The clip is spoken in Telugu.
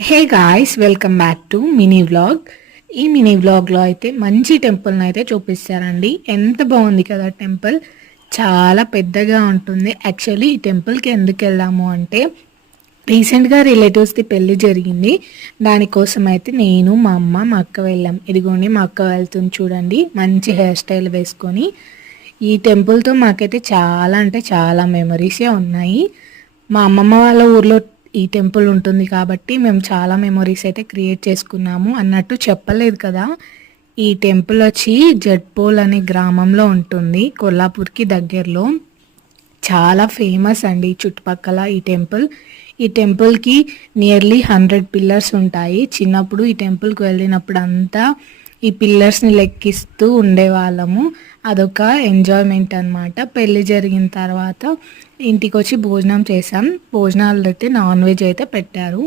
Hey guys, welcome back to mini vlog. ఈ మినీ వ్లాగ్లో అయితే మంచి టెంపుల్ని అయితే చూపిస్తారండి. ఎంత బాగుంది కదా టెంపుల్, చాలా పెద్దగా ఉంటుంది. యాక్చువల్లీ ఈ టెంపుల్కి ఎందుకు వెళ్ళాము అంటే రీసెంట్గా రిలేటివ్స్ది పెళ్ళి జరిగింది. దానికోసం అయితే నేను, మా అమ్మ, మా అక్క వెళ్ళాం. ఇదిగోండి మా అక్క వెళ్తుంది చూడండి, మంచి హెయిర్ స్టైల్ వేసుకొని. ఈ టెంపుల్తో మాకైతే చాలా అంటే చాలా మెమరీసే ఉన్నాయి. మా అమ్మమ్మ వాళ్ళ ఊర్లో ఈ టెంపుల్ ఉంటుంది కాబట్టి మేము చాలా మెమరీస్ అయితే క్రియేట్ చేసుకున్నాము. అన్నట్టు చెప్పలేదు కదా, ఈ టెంపుల్ వచ్చి జడ్పోల్ అనే గ్రామంలో ఉంటుంది, కొల్లాపూర్కి దగ్గరలో. చాలా ఫేమస్ అండి చుట్టుపక్కల ఈ టెంపుల్. ఈ టెంపుల్కి నియర్లీ 100 పిల్లర్స్ ఉంటాయి. చిన్నప్పుడు ఈ టెంపుల్కి వెళ్ళినప్పుడు అంతా ఈ పిల్లర్స్ని లెక్కిస్తూ ఉండేవాళ్ళము. అదొక ఎంజాయ్మెంట్ అనమాట. పెళ్ళి జరిగిన తర్వాత ఇంటికి వచ్చి భోజనం చేసాం. భోజనాలు అయితే నాన్ వెజ్ అయితే పెట్టారు.